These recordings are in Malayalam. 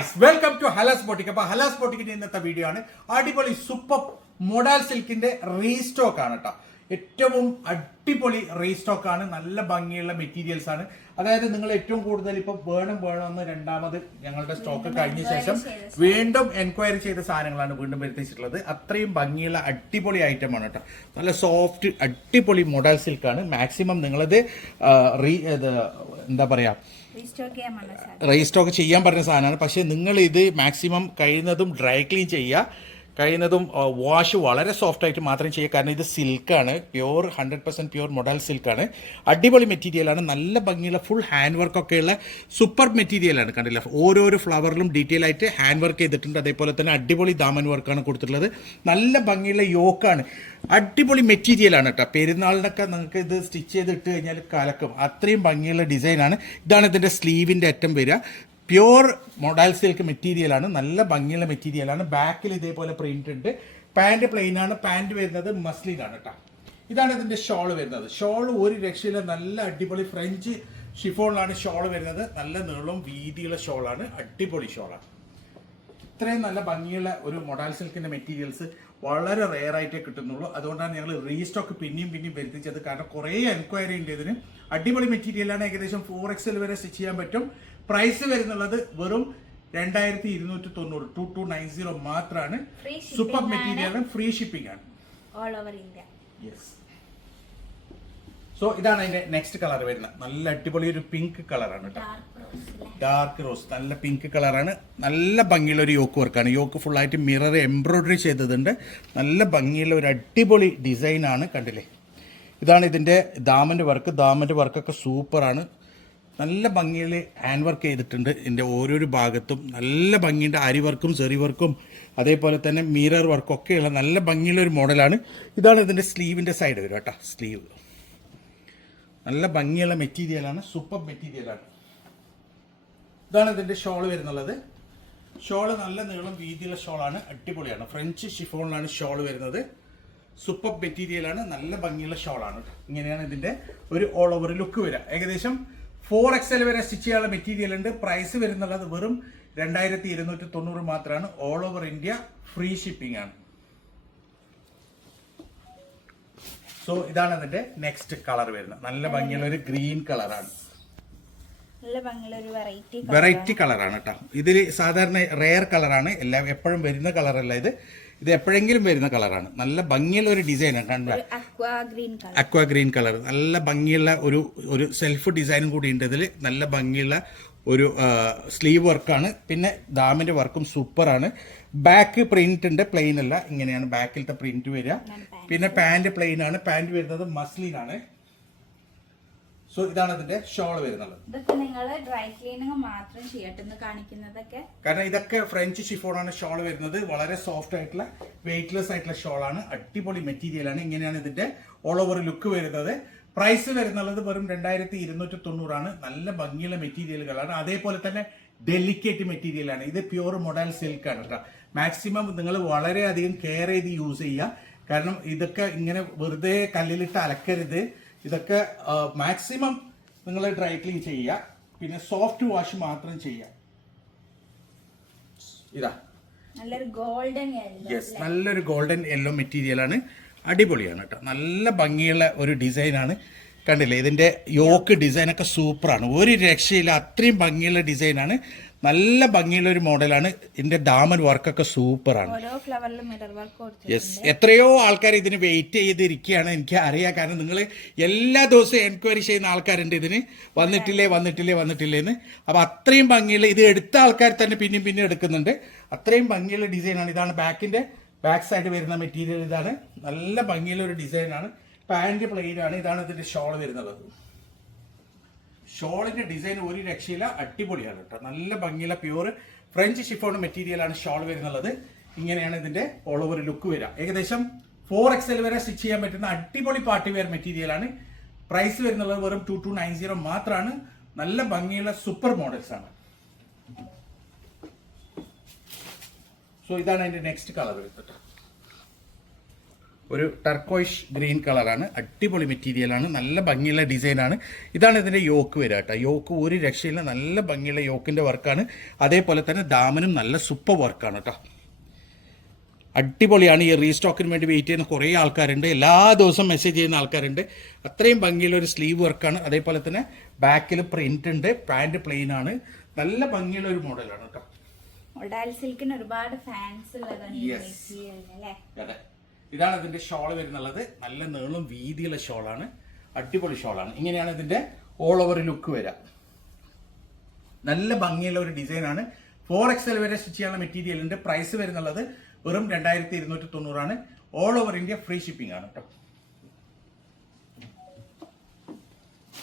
Guys welcome to Halas boutique. അപ്പൊ ഹലാസ് ബോട്ടിക്കിന്റെ ഇന്നത്തെ വീഡിയോ ആണ് അടിപൊളി സൂപ്പർ മോഡൽ സിൽക്കിന്റെ റീസ്റ്റോക്ക് ആണ് കേട്ടോ. ഏറ്റവും അടിപൊളി റീസ്റ്റോക്ക് ആണ്. നല്ല ഭംഗിയുള്ള മെറ്റീരിയൽസ് ആണ്. അതായത് നിങ്ങൾ ഏറ്റവും കൂടുതൽ ഇപ്പൊ വേണം എന്ന് രണ്ടാമത് ഞങ്ങളുടെ സ്റ്റോക്ക് കഴിഞ്ഞ ശേഷം വീണ്ടും എൻക്വയറി ചെയ്ത സാധനങ്ങളാണ് വീണ്ടും വരുത്തിച്ചിട്ടുള്ളത്. അത്രയും ഭംഗിയുള്ള അടിപൊളി ഐറ്റം ആണ് കേട്ടോ. നല്ല സോഫ്റ്റ് അടിപൊളി മോഡൽ സിൽക്കാണ്. മാക്സിമം നിങ്ങളത് എന്താ പറയാ റീസ്റ്റോക്ക് ചെയ്യാൻ പറഞ്ഞ സാധനമാണ്. പക്ഷേ നിങ്ങൾ ഇത് മാക്സിമം കഴിയുന്നതും ഡ്രൈ ക്ലീൻ ചെയ്യുക, കഴിയുന്നതും വാഷ് വളരെ സോഫ്റ്റ് ആയിട്ട് മാത്രം ചെയ്യുക. കാരണം ഇത് സിൽക്കാണ്, പ്യൂർ 100% പ്യൂർ മോഡൽ സിൽക്കാണ്. അടിപൊളി മെറ്റീരിയലാണ്. നല്ല ഭംഗിയുള്ള ഫുൾ ഹാൻഡ് വർക്കൊക്കെയുള്ള സൂപ്പർ മെറ്റീരിയലാണ്. കണ്ടില്ല, ഓരോരോ ഫ്ലവറിലും ഡീറ്റെയിൽ ആയിട്ട് ഹാൻഡ് വർക്ക് ചെയ്തിട്ടുണ്ട്. അതേപോലെ തന്നെ അടിപൊളി ദാമൻ വർക്കാണ് കൊടുത്തിട്ടുള്ളത്. നല്ല ഭംഗിയുള്ള യോക്കാണ്. അടിപൊളി മെറ്റീരിയലാണ് കേട്ടോ. പെരുന്നാളിനൊക്കെ നിങ്ങൾക്ക് ഇത് സ്റ്റിച്ച് ചെയ്തിട്ട് കഴിഞ്ഞാൽ കലക്കും. അത്രയും ഭംഗിയുള്ള ഡിസൈനാണ്. ഇതാണ് ഇതിൻ്റെ സ്ലീവിൻ്റെ അറ്റം വരിക. പ്യൂർ മോഡൽ സിൽക്ക് മെറ്റീരിയലാണ്. നല്ല ഭംഗിയുള്ള മെറ്റീരിയലാണ്. ബാക്കിൽ ഇതേപോലെ പ്രിന്റ് ഉണ്ട്. പാൻറ് പ്ലെയിൻ ആണ്. പാൻറ് വരുന്നത് മസ്ലിനാണ് കേട്ടോ. ഇതാണ് ഇതിന്റെ ഷോൾ വരുന്നത്. ഷോൾ ഒരു രക്ഷയില്ല. നല്ല അടിപൊളി ഫ്രഞ്ച് ഷിഫോണിലാണ് ഷോൾ വരുന്നത്. നല്ല നീളവും വീതിയുള്ള ഷോളാണ്. അടിപൊളി ഷോളാണ്. ഇത്രയും നല്ല ഭംഗിയുള്ള ഒരു മോഡൽ സിൽക്കിന്റെ മെറ്റീരിയൽസ് വളരെ റെയർ ആയിട്ടേ കിട്ടുന്നുള്ളൂ. അതുകൊണ്ടാണ് ഞങ്ങൾ റീസ്റ്റോക്ക് പിന്നെയും വരുത്തിച്ചത്. കാരണം കുറേ എൻക്വയറി ഉണ്ട് ഇതിന്. അടിപൊളി മെറ്റീരിയലാണ്. ഏകദേശം 4XL വരെ സ്റ്റിച്ച് ചെയ്യാൻ പറ്റും. പ്രൈസ് വരുന്നുള്ളത് വെറും 2290 2290 മാത്രമാണ്. സൂപ്പർ മെറ്റീരിയലും ഫ്രീ ഷിപ്പിംഗ് ആണ് all over India. Yes. So ഇതാണ് അതിന്റെ നെക്സ്റ്റ് കളർ വരുന്നത്. നല്ല അടിപൊളി ഒരു പിങ്ക് കളറാണ് കേട്ടോ. Dark rose. നല്ല പിങ്ക് കളറാണ്. നല്ല ഭംഗിയുള്ള ഒരു യോക്ക് വർക്കാണ്. യോക്ക് ഫുള്ളായിട്ട് മിറർ എംബ്രോയിഡറി ചെയ്തതുണ്ട്. നല്ല ഭംഗിയുള്ള ഒരു അടിപൊളി ഡിസൈനാണ്. കണ്ടില്ലേ, ഇതാണ് ഇതിന്റെ ദാമന്റെ വർക്ക്. ദാമന്റെ വർക്കൊക്കെ സൂപ്പറാണ്. നല്ല ഭംഗിയിൽ ഹാൻഡ് വർക്ക് ചെയ്തിട്ടുണ്ട്. ഇതിൻ്റെ ഓരോരോ ഭാഗത്തും നല്ല ഭംഗിയുണ്ട്. അരി വർക്കും സെറി വർക്കും അതേപോലെ തന്നെ മിറർ വർക്കും ഒക്കെയുള്ള നല്ല ഭംഗിയുള്ള ഒരു മോഡലാണ്. ഇതാണ് ഇതിൻ്റെ സ്ലീവിൻ്റെ സൈഡ് വരും കേട്ടോ. സ്ലീവ് നല്ല ഭംഗിയുള്ള മെറ്റീരിയലാണ്. സൂപ്പർ മെറ്റീരിയലാണ്. ഇതാണ് ഇതിൻ്റെ ഷോൾ വരുന്നുള്ളത്. ഷോള് നല്ല നീളം വീതിയുള്ള ഷോളാണ്. അടിപൊളിയാണ്. ഫ്രഞ്ച് ഷിഫോണിലാണ് ഷോൾ വരുന്നത്. സൂപ്പർ മെറ്റീരിയലാണ്. നല്ല ഭംഗിയുള്ള ഷോളാണ്. ഇങ്ങനെയാണ് ഇതിൻ്റെ ഒരു ഓൾ ഓവർ ലുക്ക് വരിക. ഏകദേശം 4XL വരെ സ്റ്റിച്ച് ചെയ്യാനുള്ള മെറ്റീരിയൽ ഉണ്ട്. പ്രൈസ് വരുന്നുള്ളത് വെറും 2290 മാത്രമാണ്. All over India free shipping ആണ്. സോ ഇതാണ് അതിന്റെ നെക്സ്റ്റ് കളർ വരുന്നത്. നല്ല ഭംഗിയുള്ള ഒരു ഗ്രീൻ കളറാണ്. വെറൈറ്റി കളറാണ് കേട്ടോ. ഇതിൽ സാധാരണ റെയർ കളറാണ്. എപ്പോഴും വരുന്ന കളറല്ല ഇത്. ഇത് എപ്പോഴെങ്കിലും വരുന്ന കളറാണ്. നല്ല ഭംഗിയുള്ള ഒരു ഡിസൈനാണ്. കണ്ട, അക്വാ ഗ്രീൻ കളർ. നല്ല ഭംഗിയുള്ള ഒരു സെൽഫ് ഡിസൈനും കൂടി ഉണ്ട് ഇതിൽ. നല്ല ഭംഗിയുള്ള ഒരു സ്ലീവ് വർക്കാണ്. പിന്നെ ദാമിന്റെ വർക്കും സൂപ്പറാണ്. ബാക്ക് പ്രിന്റ് ഉണ്ട്, പ്ലെയിൻ അല്ല. ഇങ്ങനെയാണ് ബാക്കിലത്തെ പ്രിന്റ് വരിക. പിന്നെ പാന്റ് പ്ലെയിൻ ആണ്. പാന്റ് വരുന്നത് മസ്ലിനാണ്. സോ ഇതാണ് ഇതിന്റെ ഷോൾ വരുന്നത്. കാരണം ഇതൊക്കെ ഫ്രഞ്ച് ഷിഫോണാണ് ഷോൾ വരുന്നത്. വളരെ സോഫ്റ്റ് ആയിട്ടുള്ള വെയിറ്റ്ലെസ് ആയിട്ടുള്ള ഷോളാണ്. അടിപൊളി മെറ്റീരിയലാണ്. ഇങ്ങനെയാണ് ഇതിന്റെ ഓൾ ഓവർ ലുക്ക് വരുന്നത്. പ്രൈസ് വരുന്നുള്ളത് വെറും 2290 ആണ്. നല്ല ഭംഗിയുള്ള മെറ്റീരിയലുകളാണ്. അതേപോലെ തന്നെ ഡെലിക്കേറ്റ് മെറ്റീരിയലാണ്. ഇത് പ്യൂർ മോഡൽ സിൽക്ക് ആണ് കേട്ടോ. മാക്സിമം നിങ്ങൾ വളരെയധികം കെയർ ചെയ്ത് യൂസ് ചെയ്യുക. കാരണം ഇതൊക്കെ ഇങ്ങനെ വെറുതെ കല്ലിലിട്ട് അലക്കരുത്. ഇതൊക്കെ മാക്സിമം നിങ്ങൾ ഡ്രൈ ക്ലീൻ ചെയ്യുക. പിന്നെ സോഫ്റ്റ് വാഷ് മാത്രം ചെയ്യുക. ഇതാ നല്ലൊരു ഗോൾഡൻ യെല്ലോ മെറ്റീരിയലാണ്. അടിപൊളിയാണ് കേട്ടോ. നല്ല ഭംഗിയുള്ള ഒരു ഡിസൈനാണ്. കണ്ടില്ലേ, ഇതിന്റെ യോക്ക് ഡിസൈനൊക്കെ സൂപ്പറാണ്. ഒരു രക്ഷയില്ല. അത്രയും ഭംഗിയുള്ള ഡിസൈനാണ്. നല്ല ഭംഗിയുള്ള ഒരു മോഡലാണ്. ഇതിന്റെ ദാമൻ വർക്കൊക്കെ സൂപ്പറാണ്. യെസ്. എത്രയോ ആൾക്കാർ ഇതിന് വെയിറ്റ് ചെയ്തിരിക്കുകയാണ്. എനിക്ക് അറിയാം. കാരണം നിങ്ങൾ എല്ലാ ദിവസവും എൻക്വയറി ചെയ്യുന്ന ആൾക്കാരുണ്ട് ഇതിന്. വന്നിട്ടില്ലേന്ന്. അപ്പൊ അത്രയും ഭംഗിയുള്ള ഇത് എടുത്ത ആൾക്കാർ തന്നെ പിന്നെയും എടുക്കുന്നുണ്ട്. അത്രയും ഭംഗിയുള്ള ഡിസൈനാണ്. ഇതാണ് ബാക്ക് സൈഡ് വരുന്ന മെറ്റീരിയൽ. ഇതാണ് നല്ല ഭംഗിയുള്ള ഒരു ഡിസൈനാണ്. പാന്റ് പ്ലെയിൻ ആണ്. ഇതാണ് ഇതിന്റെ ഷോൾ വരുന്നത്. ഷോളിന്റെ ഡിസൈൻ ഒരു രക്ഷയില്ല. അടിപൊളിയാണ് കേട്ടോ. നല്ല ഭംഗിയുള്ള പ്യൂർ ഫ്രഞ്ച് ഷിഫോൺ മെറ്റീരിയലാണ് ഷോൾ വരുന്നുള്ളത്. ഇങ്ങനെയാണ് ഇതിന്റെ ഓൾ ഓവർ ലുക്ക് വരിക. ഏകദേശം 4XL വരെ സ്റ്റിച്ച് ചെയ്യാൻ പറ്റുന്ന അടിപൊളി പാർട്ടി വെയർ മെറ്റീരിയലാണ്. പ്രൈസ് വരുന്നുള്ളത് വെറും 2290 മാത്രമാണ്. നല്ല ഭംഗിയുള്ള സൂപ്പർ മോഡൽസ് ആണ്. സോ ഇതാണ് അതിന്റെ നെക്സ്റ്റ് കളർ വരുന്നത്. ഒരു ടർക്കോയിഷ് ഗ്രീൻ കളറാണ്, അടിപൊളി മെറ്റീരിയലാണ്, നല്ല ഭംഗിയുള്ള ഡിസൈനാണ്. ഇതാണ് ഇതിൻ്റെ യോക്ക് വരിക കേട്ടോ. യോക്ക് ഒരു രക്ഷയില്ല, നല്ല ഭംഗിയുള്ള യോക്കിൻ്റെ വർക്കാണ്. അതേപോലെ തന്നെ ദാമനും നല്ല സൂപ്പർ വർക്കാണ് കേട്ടോ. അടിപൊളിയാണ്. ഈ റീസ്റ്റോക്കിന് വേണ്ടി വെയിറ്റ് ചെയ്യുന്ന കുറേ ആൾക്കാരുണ്ട്, എല്ലാ ദിവസവും മെസ്സേജ് ചെയ്യുന്ന ആൾക്കാരുണ്ട്. അത്രയും ഭംഗിയുള്ള ഒരു സ്ലീവ് വർക്കാണ്. അതേപോലെ തന്നെ ബാക്കിൽ പ്രിന്റ് ഉണ്ട്, പാൻറ് പ്ലെയിൻ ആണ്, നല്ല ഭംഗിയുള്ള ഒരു മോഡലാണ് കേട്ടോ. മൊഡാൽ സിൽക്കിന് ഒരുപാട് ഫാൻസ് ഉള്ളതാണ് ഈ അല്ലേ. അതെ, ഇതാണ് ഇതിന്റെ ഷോൾ വരുന്നുള്ളത്. നല്ല നീളം വീതിയുള്ള ഷോളാണ്, അടിപൊളി ഷോളാണ്. ഇങ്ങനെയാണ് ഇതിന്റെ ഓൾ ഓവർ ലുക്ക് വരിക. നല്ല ഭംഗിയുള്ള ഒരു ഡിസൈനാണ്. 4XL വരെ സ്റ്റിച്ച് ചെയ്യാനുള്ള മെറ്റീരിയൽ ഉണ്ട്. പ്രൈസ് വരുന്നുള്ളത് വെറും 2290 all over India free shipping ആണ് കേട്ടോ.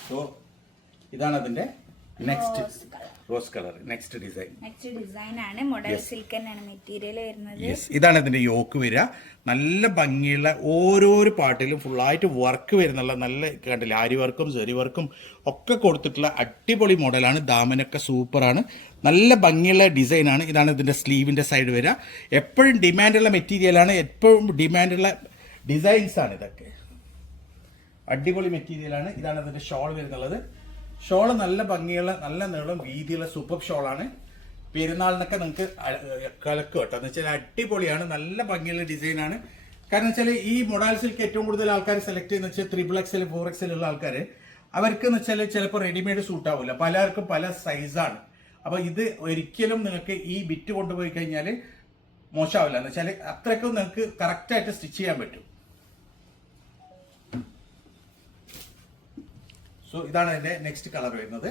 സോ ഇതാണ് അതിന്റെ next rose colour, next design ആണ്. മോഡൽ സിൽക്ക് തന്നെയാണ് മെറ്റീരിയൽ വരുന്നത്. ഇതാണ് ഇതിന്റെ യോക്ക് വരിക. നല്ല ഭംഗിയുള്ള ഓരോരോ പാർട്ടിലും ഫുള്ളായിട്ട് വർക്ക് വരുന്നുള്ള നല്ല കണ്ടില്ല, ആരി വർക്കും സെറി വർക്കും ഒക്കെ കൊടുത്തിട്ടുള്ള അടിപൊളി മോഡലാണ്. ദാമനൊക്കെ സൂപ്പറാണ്, നല്ല ഭംഗിയുള്ള ഡിസൈനാണ്. ഇതാണ് ഇതിന്റെ സ്ലീവിന്റെ സൈഡ് വരിക. എപ്പോഴും ഡിമാൻഡുള്ള മെറ്റീരിയലാണ്, എപ്പോഴും ഡിമാൻഡുള്ള ഡിസൈൻസ് ആണ് ഇതൊക്കെ. അടിപൊളി മെറ്റീരിയലാണ്. ഇതാണ് ഇതിന്റെ ഷോൾ വരുന്നുള്ളത്. ഷോള് നല്ല ഭംഗിയുള്ള, നല്ല നീളം വീതിയുള്ള സൂപ്പർ ഷോളാണ്. പെരുന്നാളിനൊക്കെ നിങ്ങൾക്ക് കലക്കും കേട്ടോ. എന്ന് വെച്ചാൽ അടിപൊളിയാണ്, നല്ല ഭംഗിയുള്ള ഡിസൈനാണ്. കാരണം വെച്ചാൽ ഈ മൊഡാൽ സിൽക്ക് ഏറ്റവും കൂടുതൽ ആൾക്കാർ സെലക്ട് ചെയ്യുന്ന വെച്ചാൽ 3XL 4XL ഉള്ള ആൾക്കാർ, അവർക്ക് എന്ന് വെച്ചാൽ ചിലപ്പോൾ റെഡിമെയ്ഡ് സൂട്ട് ആവില്ല, പലർക്കും പല സൈസാണ്. അപ്പോൾ ഇത് ഒരിക്കലും നിങ്ങൾക്ക് ഈ ബിറ്റ് കൊണ്ടുപോയി കഴിഞ്ഞാൽ മോശമാവില്ല. എന്ന് വെച്ചാൽ അത്രയ്ക്കും നിങ്ങൾക്ക് കറക്റ്റായിട്ട് സ്റ്റിച്ച് ചെയ്യാൻ പറ്റും. സോ ഇതാണ് അതിന്റെ നെക്സ്റ്റ് കളർ വരുന്നത്.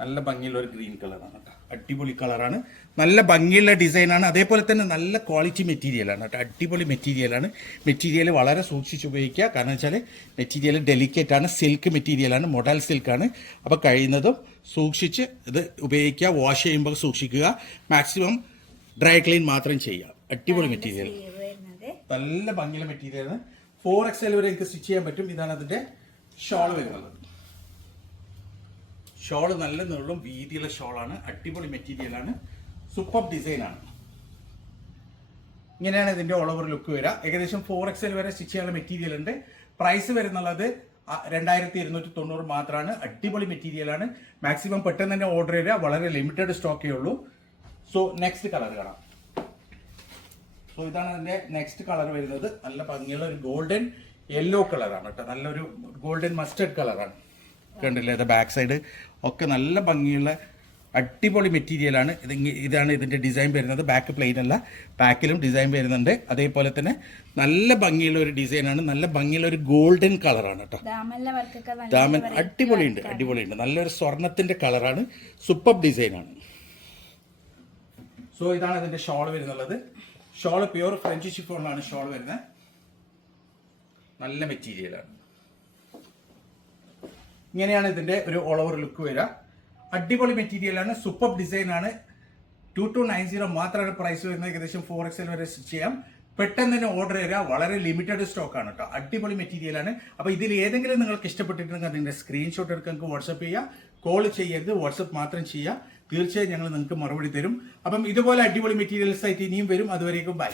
നല്ല ഭംഗിയുള്ള ഒരു ഗ്രീൻ കളറാണ് കേട്ടോ, അടിപൊളി കളറാണ്, നല്ല ഭംഗിയുള്ള ഡിസൈനാണ്. അതേപോലെ തന്നെ നല്ല ക്വാളിറ്റി മെറ്റീരിയലാണ് കേട്ടോ, അടിപൊളി മെറ്റീരിയലാണ്. മെറ്റീരിയൽ വളരെ സൂക്ഷിച്ച് ഉപയോഗിക്കുക. കാരണം വെച്ചാൽ മെറ്റീരിയൽ ഡെലിക്കേറ്റ് ആണ്, സിൽക്ക് മെറ്റീരിയലാണ്, മൊഡൽ സിൽക്കാണ്. അപ്പോൾ കഴിയുന്നതും സൂക്ഷിച്ച് ഇത് ഉപയോഗിക്കുക. വാഷ് ചെയ്യുമ്പോൾ സൂക്ഷിക്കുക. മാക്സിമം ഡ്രൈ ക്ലീൻ മാത്രം ചെയ്യുക. അടിപൊളി മെറ്റീരിയൽ, നല്ല ഭംഗിയുള്ള മെറ്റീരിയലാണ്. 4XL വരെ എനിക്ക് സ്റ്റിച്ച് ചെയ്യാൻ പറ്റും. ഇതാണ് അതിന്റെ ഷോൾ വരുന്നത്. ഷോള് നല്ല നീളം വീതിയുള്ള ഷോളാണ്, അടിപൊളി മെറ്റീരിയലാണ്, സൂപ്പർ ഡിസൈനാണ്. ഇങ്ങനെയാണ് ഇതിന്റെ ഓൾ ഓവർ ലുക്ക് വരിക. ഏകദേശം 4XL വരെ സ്റ്റിച്ച് ചെയ്യാനുള്ള മെറ്റീരിയൽ ഉണ്ട്. പ്രൈസ് വരുന്നുള്ളത് 2290 മാത്രമാണ്. അടിപൊളി മെറ്റീരിയലാണ്. മാക്സിമം പെട്ടെന്ന് തന്നെ ഓർഡർ ചെയ്യുക, വളരെ ലിമിറ്റഡ് സ്റ്റോക്കേ ഉള്ളൂ. സോ നെക്സ്റ്റ് കളർ കാണാം. സോ ഇതാണ് അതിന്റെ നെക്സ്റ്റ് കളർ വരുന്നത്. നല്ല ഭംഗിയുള്ള ഒരു ഗോൾഡൻ യെല്ലോ കളറാണ് കേട്ടോ, നല്ലൊരു ഗോൾഡൻ മസ്റ്റർഡ് കളറാണ്. കണ്ടില്ലേ, ഇത് ബാക്ക് സൈഡ് ഒക്കെ നല്ല ഭംഗിയുള്ള അടിപൊളി മെറ്റീരിയലാണ്. ഇതാണ് ഇതിന്റെ ഡിസൈൻ വരുന്നത്. ബാക്ക് പ്ലെയിൻ അല്ല, ബാക്കിലും ഡിസൈൻ വരുന്നുണ്ട്. അതേപോലെ തന്നെ നല്ല ഭംഗിയുള്ള ഒരു ഡിസൈനാണ്, നല്ല ഭംഗിയുള്ള ഒരു ഗോൾഡൻ കളറാണ് കേട്ടോ. ദാമൻ അടിപൊളിയുണ്ട്, നല്ലൊരു സ്വർണത്തിന്റെ കളറാണ്, സൂപ്പർ ഡിസൈനാണ്. സോ ഇതാണ് ഇതിന്റെ ഷോൾ വരുന്നുള്ളത്. ഷോൾ പ്യൂർ ഫ്രഞ്ച് ഷിഫോണിലാണ് ഷോൾ വരുന്നത്. നല്ല മെറ്റീരിയലാണ്. ഇങ്ങനെയാണ് ഇതിന്റെ ഒരു ഓൾ ഓവർ ലുക്ക് വരിക. അടിപൊളി മെറ്റീരിയലാണ്, സൂപ്പർ ഡിസൈനാണ്. 2290 മാത്രമാണ് പ്രൈസ് വരുന്നത്. ഏകദേശം 4XL വരെ സ്റ്റിച്ച് ചെയ്യാം. പെട്ടെന്ന് തന്നെ ഓർഡർ ചെയ്യുക, വളരെ ലിമിറ്റഡ് സ്റ്റോക്ക് ആണ് കേട്ടോ. അടിപൊളി മെറ്റീരിയലാണ്. അപ്പോൾ ഇതിൽ ഏതെങ്കിലും നിങ്ങൾക്ക് ഇഷ്ടപ്പെട്ടിട്ടുണ്ടെങ്കിൽ അതിന്റെ സ്ക്രീൻഷോട്ട് എടുക്കാൻ നിങ്ങൾക്ക് വാട്സ്ആപ്പ് ചെയ്യുക. കോൾ ചെയ്യരുത്, വാട്സ്ആപ്പ് മാത്രം ചെയ്യുക. തീർച്ചയായും ഞങ്ങൾ നിങ്ങൾക്ക് മറുപടി തരും. അപ്പം ഇതുപോലെ അടിപൊളി മെറ്റീരിയൽസ് ആയിട്ട് ഇനിയും വരും. അതുവരേക്കും ബൈ.